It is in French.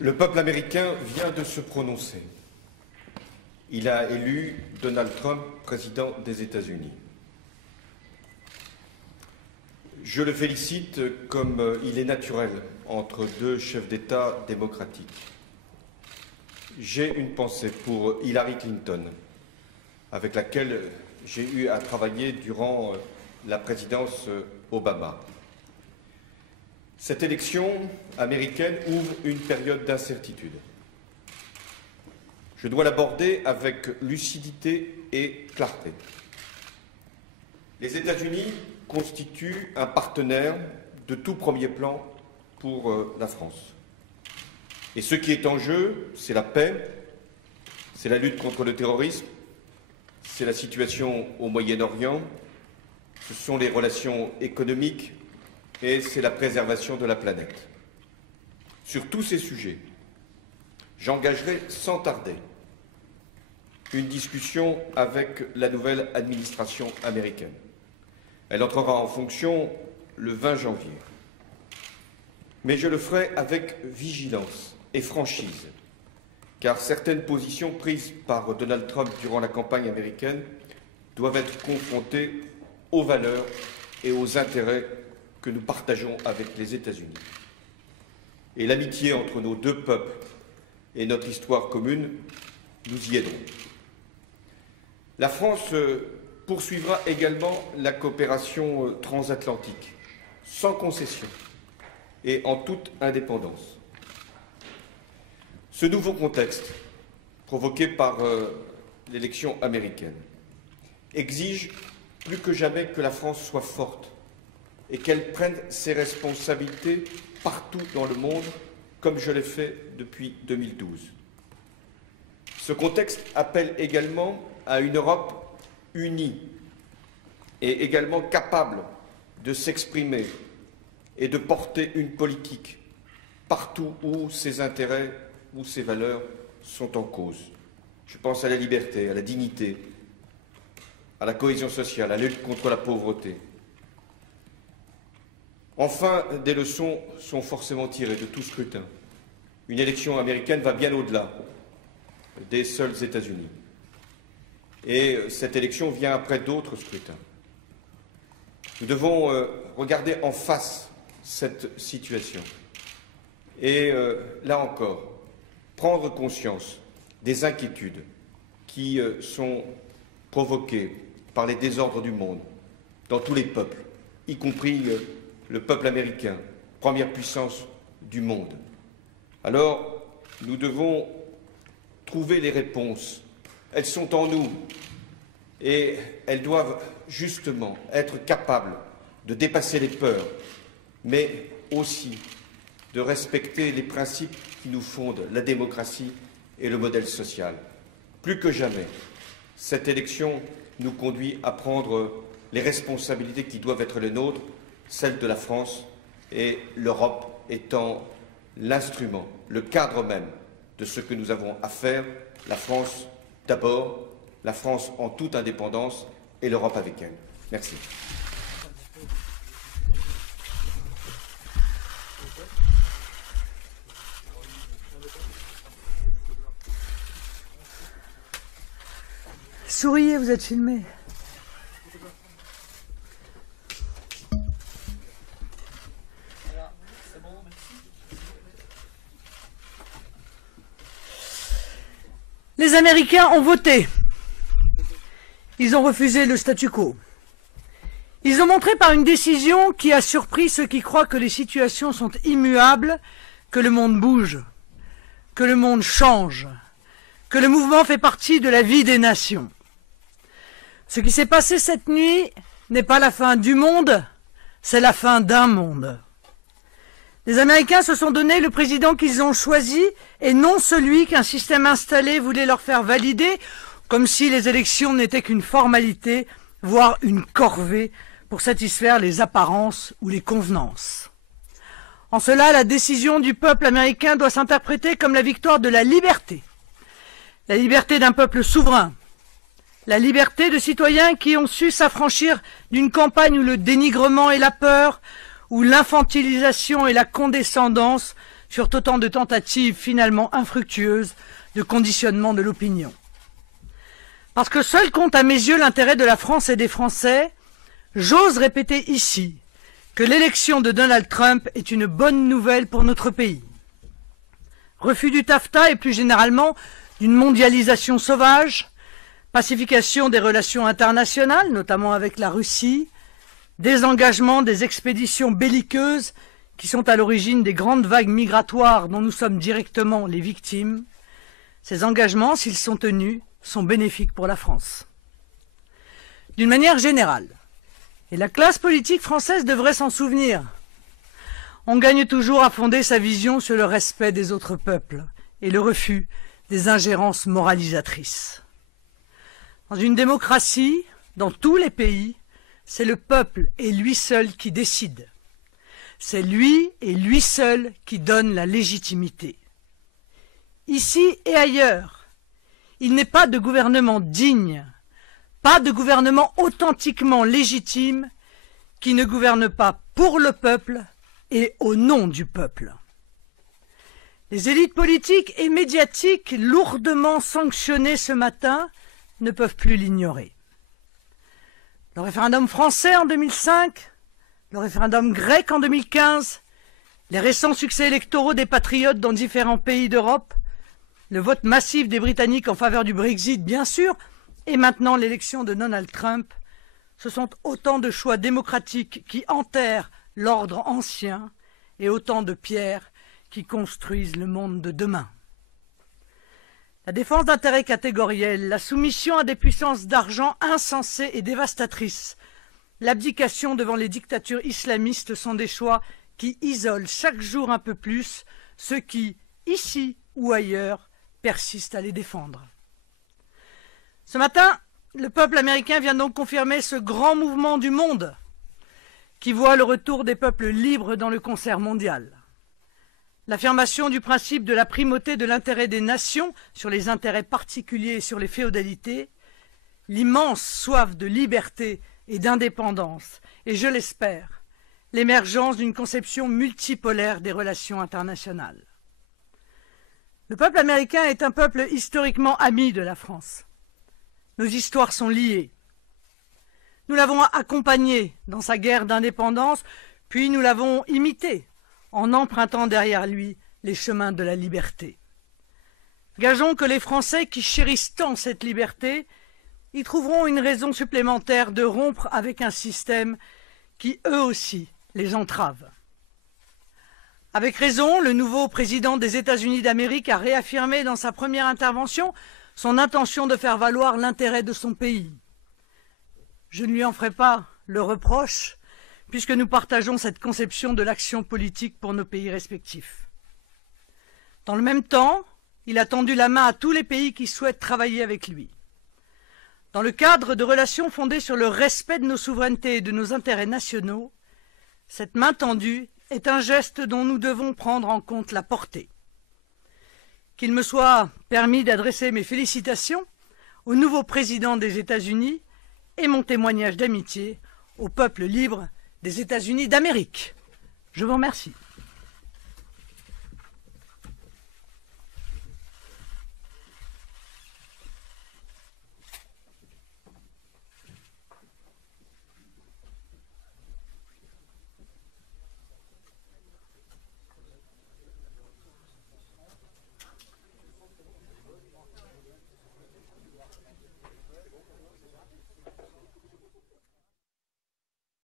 Le peuple américain vient de se prononcer. Il a élu Donald Trump président des États-Unis. Je le félicite comme il est naturel entre deux chefs d'État démocratiques. J'ai une pensée pour Hillary Clinton, avec laquelle j'ai eu à travailler durant la présidence Obama. Cette élection américaine ouvre une période d'incertitude. Je dois l'aborder avec lucidité et clarté. Les États-Unis constituent un partenaire de tout premier plan pour la France. Et ce qui est en jeu, c'est la paix, c'est la lutte contre le terrorisme, c'est la situation au Moyen-Orient, ce sont les relations économiques et c'est la préservation de la planète. Sur tous ces sujets, j'engagerai sans tarder une discussion avec la nouvelle administration américaine. Elle entrera en fonction le 20 janvier. Mais je le ferai avec vigilance et franchise, car certaines positions prises par Donald Trump durant la campagne américaine doivent être confrontées aux valeurs et aux intérêts que nous partageons avec les États-Unis. Et l'amitié entre nos deux peuples et notre histoire commune, nous y aiderons. La France poursuivra également la coopération transatlantique, sans concession et en toute indépendance. Ce nouveau contexte, provoqué par l'élection américaine, exige plus que jamais que la France soit forte et qu'elle prenne ses responsabilités partout dans le monde, comme je l'ai fait depuis 2012. Ce contexte appelle également à une Europe unie et également capable de s'exprimer et de porter une politique partout où ses intérêts ou ses valeurs sont en cause. Je pense à la liberté, à la dignité, à la cohésion sociale, à la lutte contre la pauvreté. Enfin, des leçons sont forcément tirées de tout scrutin. Une élection américaine va bien au-delà des seuls États-Unis. Et cette élection vient après d'autres scrutins. Nous devons regarder en face cette situation et, là encore, prendre conscience des inquiétudes qui sont provoquées par les désordres du monde, dans tous les peuples, y compris le peuple américain, première puissance du monde. Alors, nous devons trouver les réponses. Elles sont en nous et elles doivent justement être capables de dépasser les peurs, mais aussi de respecter les principes qui nous fondent, la démocratie et le modèle social. Plus que jamais, cette élection nous conduit à prendre les responsabilités qui doivent être les nôtres, celle de la France, et l'Europe étant l'instrument, le cadre même de ce que nous avons à faire, la France d'abord, la France en toute indépendance et l'Europe avec elle. Merci. Souriez, vous êtes filmé. Les Américains ont voté. Ils ont refusé le statu quo. Ils ont montré par une décision qui a surpris ceux qui croient que les situations sont immuables, que le monde bouge, que le monde change, que le mouvement fait partie de la vie des nations. Ce qui s'est passé cette nuit n'est pas la fin du monde, c'est la fin d'un monde. Les Américains se sont donné le président qu'ils ont choisi et non celui qu'un système installé voulait leur faire valider, comme si les élections n'étaient qu'une formalité, voire une corvée, pour satisfaire les apparences ou les convenances. En cela, la décision du peuple américain doit s'interpréter comme la victoire de la liberté d'un peuple souverain, la liberté de citoyens qui ont su s'affranchir d'une campagne où le dénigrement et la peur, où l'infantilisation et la condescendance furent autant de tentatives finalement infructueuses de conditionnement de l'opinion. Parce que seul compte à mes yeux l'intérêt de la France et des Français, j'ose répéter ici que l'élection de Donald Trump est une bonne nouvelle pour notre pays. Refus du TAFTA et plus généralement d'une mondialisation sauvage, pacification des relations internationales, notamment avec la Russie, désengagement des expéditions belliqueuses qui sont à l'origine des grandes vagues migratoires dont nous sommes directement les victimes. Ces engagements, s'ils sont tenus, sont bénéfiques pour la France. D'une manière générale, et la classe politique française devrait s'en souvenir, on gagne toujours à fonder sa vision sur le respect des autres peuples et le refus des ingérences moralisatrices. Dans une démocratie, dans tous les pays, c'est le peuple et lui seul qui décide. C'est lui et lui seul qui donne la légitimité. Ici et ailleurs, il n'est pas de gouvernement digne, pas de gouvernement authentiquement légitime qui ne gouverne pas pour le peuple et au nom du peuple. Les élites politiques et médiatiques lourdement sanctionnées ce matin ne peuvent plus l'ignorer. Le référendum français en 2005, le référendum grec en 2015, les récents succès électoraux des patriotes dans différents pays d'Europe, le vote massif des Britanniques en faveur du Brexit, bien sûr, et maintenant l'élection de Donald Trump, ce sont autant de choix démocratiques qui enterrent l'ordre ancien et autant de pierres qui construisent le monde de demain. La défense d'intérêts catégoriels, la soumission à des puissances d'argent insensées et dévastatrices, l'abdication devant les dictatures islamistes sont des choix qui isolent chaque jour un peu plus ceux qui, ici ou ailleurs, persistent à les défendre. Ce matin, le peuple américain vient donc confirmer ce grand mouvement du monde qui voit le retour des peuples libres dans le concert mondial. L'affirmation du principe de la primauté de l'intérêt des nations sur les intérêts particuliers et sur les féodalités, l'immense soif de liberté et d'indépendance, et je l'espère, l'émergence d'une conception multipolaire des relations internationales. Le peuple américain est un peuple historiquement ami de la France. Nos histoires sont liées. Nous l'avons accompagné dans sa guerre d'indépendance, puis nous l'avons imité en empruntant derrière lui les chemins de la liberté. Gageons que les Français qui chérissent tant cette liberté y trouveront une raison supplémentaire de rompre avec un système qui, eux aussi, les entrave. Avec raison, le nouveau président des États-Unis d'Amérique a réaffirmé dans sa première intervention son intention de faire valoir l'intérêt de son pays. Je ne lui en ferai pas le reproche, puisque nous partageons cette conception de l'action politique pour nos pays respectifs. Dans le même temps, il a tendu la main à tous les pays qui souhaitent travailler avec lui. Dans le cadre de relations fondées sur le respect de nos souverainetés et de nos intérêts nationaux, cette main tendue est un geste dont nous devons prendre en compte la portée. Qu'il me soit permis d'adresser mes félicitations au nouveau président des États-Unis et mon témoignage d'amitié au peuple libre des États-Unis d'Amérique. Je vous remercie.